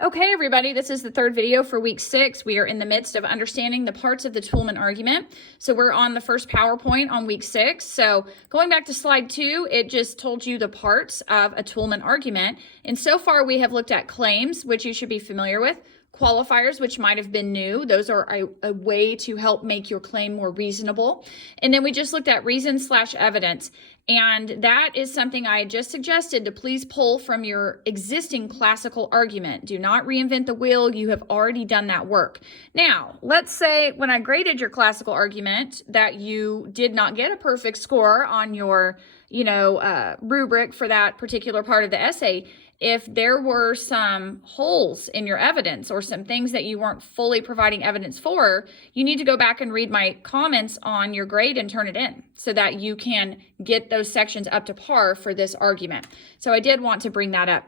Okay, everybody, this is the third video for week 6. We are in the midst of understanding the parts of the Toulmin argument. So we're on the first PowerPoint on week 6. So going back to slide 2, it just told you the parts of a Toulmin argument. And so far we have looked at claims, which you should be familiar with, qualifiers, which might have been new. Those are a way to help make your claim more reasonable. And then we just looked at reason/evidence. And that is something I just suggested to please pull from your existing classical argument. Do not reinvent the wheel. You have already done that work. Now, let's say when I graded your classical argument that you did not get a perfect score on your, rubric for that particular part of the essay. If there were some holes in your evidence or some things that you weren't fully providing evidence for, you need to go back and read my comments on your grade and turn it in so that you can get those sections up to par for this argument. So I did want to bring that up.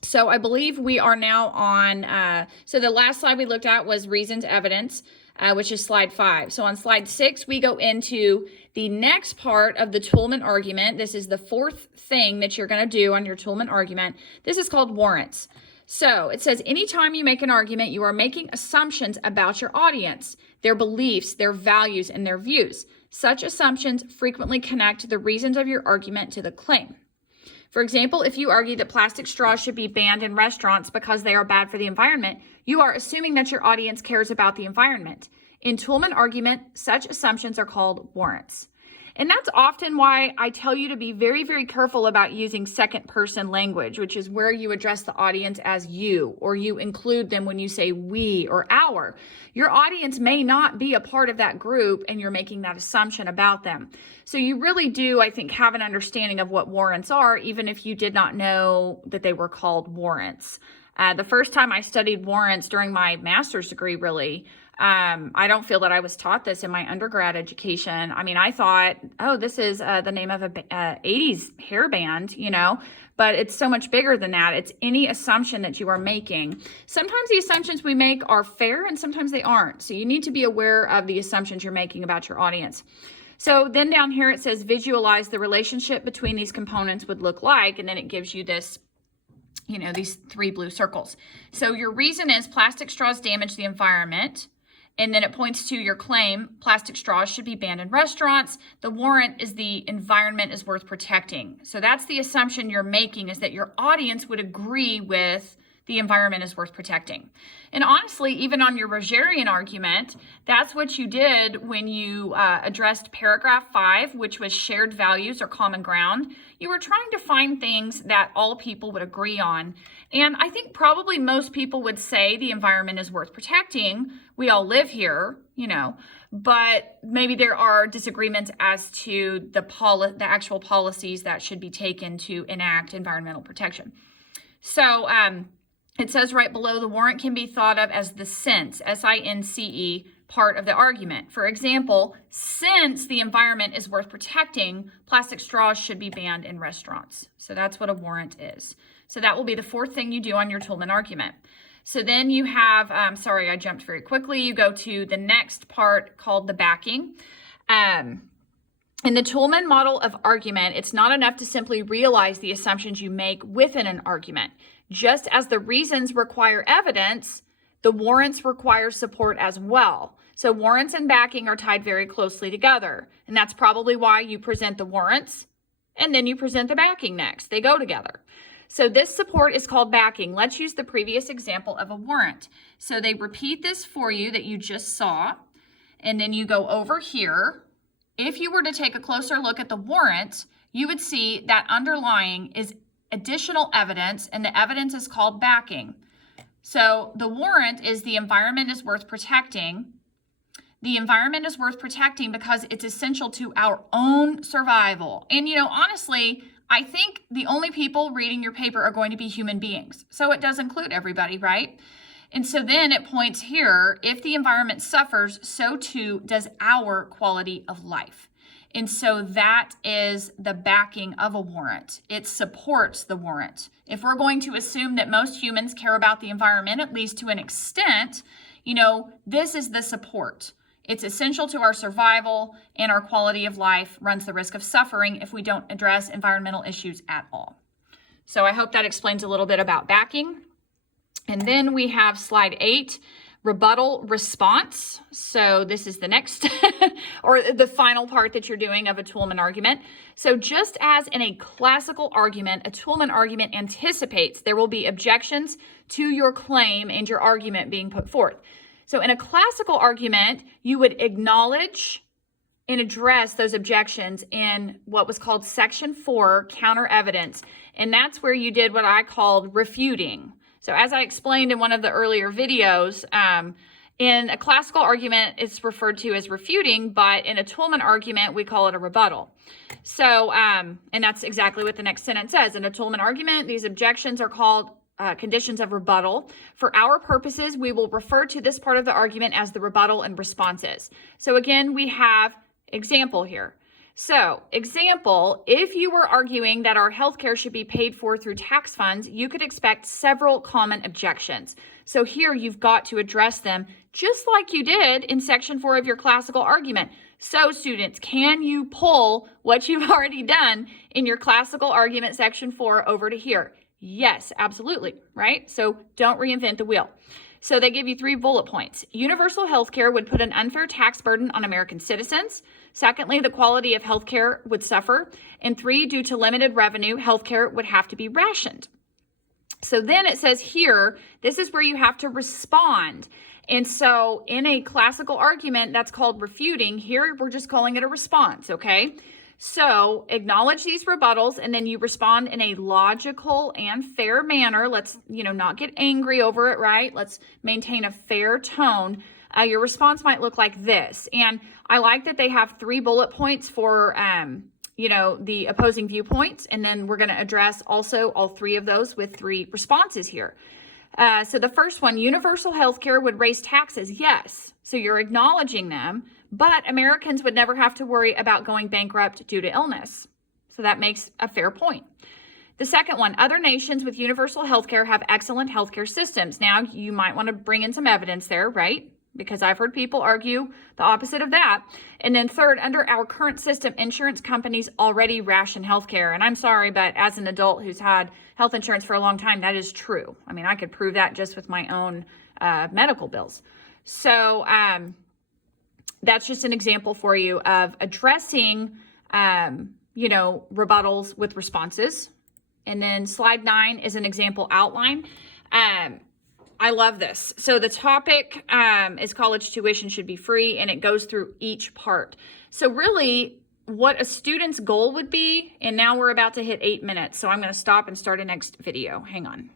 So I believe we are now on, so the last slide we looked at was reasons evidence, which is slide 5. So on slide 6, we go into the next part of the Toulmin argument. This is the fourth thing that you're going to do on your Toulmin argument. This is called warrants. So it says, anytime you make an argument, you are making assumptions about your audience, their beliefs, their values, and their views. Such assumptions frequently connect the reasons of your argument to the claim. For example, if you argue that plastic straws should be banned in restaurants because they are bad for the environment, you are assuming that your audience cares about the environment. In Toulmin argument, such assumptions are called warrants. And that's often why I tell you to be very, very careful about using second person language, which is where you address the audience as you, or you include them when you say we or our. Your audience may not be a part of that group and you're making that assumption about them. So you really do, I think, have an understanding of what warrants are, even if you did not know that they were called warrants. The first time I studied warrants during my master's degree, really, I don't feel that I was taught this in my undergrad education. I mean, I thought, oh, this is the name of a 80s hair band, but it's so much bigger than that. It's any assumption that you are making. Sometimes the assumptions we make are fair and sometimes they aren't. So you need to be aware of the assumptions you're making about your audience. So then down here it says visualize the relationship between these components would look like, and then it gives you this, these 3 blue circles. So your reason is plastic straws damage the environment. And then it points to your claim, plastic straws should be banned in restaurants. The warrant is the environment is worth protecting. So that's the assumption you're making, is that your audience would agree with the environment is worth protecting. And honestly, even on your Rogerian argument, that's what you did when you addressed paragraph 5, which was shared values or common ground. You were trying to find things that all people would agree on. And I think probably most people would say the environment is worth protecting. We all live here, but maybe there are disagreements as to the actual policies that should be taken to enact environmental protection. So it says right below, the warrant can be thought of as the since, S-I-N-C-E, part of the argument. For example, since the environment is worth protecting, plastic straws should be banned in restaurants. So that's what a warrant is. So that will be the fourth thing you do on your Toulmin argument. So then you have, sorry, I jumped very quickly. You go to the next part called the backing. In the Toulmin model of argument, it's not enough to simply realize the assumptions you make within an argument. Just as the reasons require evidence, the warrants require support as well. So warrants and backing are tied very closely together. And that's probably why you present the warrants and then you present the backing next. They go together. So this support is called backing. Let's use the previous example of a warrant. So they repeat this for you that you just saw, and then you go over here. If you were to take a closer look at the warrant, you would see that underlying is additional evidence, and the evidence is called backing. So the warrant is the environment is worth protecting. The environment is worth protecting because it's essential to our own survival. And, honestly, I think the only people reading your paper are going to be human beings. So it does include everybody, right? And so then it points here, if the environment suffers, so too does our quality of life. And so that is the backing of a warrant. It supports the warrant. If we're going to assume that most humans care about the environment, at least to an extent, this is the support. It's essential to our survival, and our quality of life runs the risk of suffering if we don't address environmental issues at all. So I hope that explains a little bit about backing. And then we have slide 8, rebuttal response. So this is the next or the final part that you're doing of a Toulmin argument. So just as in a classical argument, a Toulmin argument anticipates there will be objections to your claim and your argument being put forth. So in a classical argument, you would acknowledge and address those objections in what was called section 4, counter evidence. And that's where you did what I called refuting. So as I explained in one of the earlier videos, in a classical argument, it's referred to as refuting, but in a Toulmin argument, we call it a rebuttal. So, and that's exactly what the next sentence says. In a Toulmin argument, these objections are called conditions of rebuttal. For our purposes, we will refer to this part of the argument as the rebuttal and responses. So again, we have example here. So, example, if you were arguing that our healthcare should be paid for through tax funds, you could expect several common objections. So here you've got to address them just like you did in section 4 of your classical argument. So students, can you pull what you've already done in your classical argument section 4 over to here? Yes, absolutely, right? So don't reinvent the wheel. So they give you 3 bullet points. Universal health care would put an unfair tax burden on American citizens. Secondly, the quality of health care would suffer. And 3, due to limited revenue, health care would have to be rationed. So then it says here, this is where you have to respond. And so in a classical argument, that's called refuting. Here, we're just calling it a response, okay? So acknowledge these rebuttals, and then you respond in a logical and fair manner. Let's, not get angry over it, right? Let's maintain a fair tone. Your response might look like this. And I like that they have 3 bullet points for, the opposing viewpoints. And then we're going to address also all 3 of those with 3 responses here. So the first one, universal health care would raise taxes. Yes. So you're acknowledging them, but Americans would never have to worry about going bankrupt due to illness. So that makes a fair point. The second one, other nations with universal health care have excellent healthcare systems. Now, you might want to bring in some evidence there, right? Because I've heard people argue the opposite of that. And then third, under our current system, insurance companies already ration healthcare. And I'm sorry, but as an adult who's had health insurance for a long time, that is true. I mean, I could prove that just with my own medical bills. So that's just an example for you of addressing, rebuttals with responses. And then slide 9 is an example outline. I love this. So the topic is college tuition should be free, and it goes through each part. So really what a student's goal would be, and now we're about to hit 8 minutes. So I'm going to stop and start a next video. Hang on.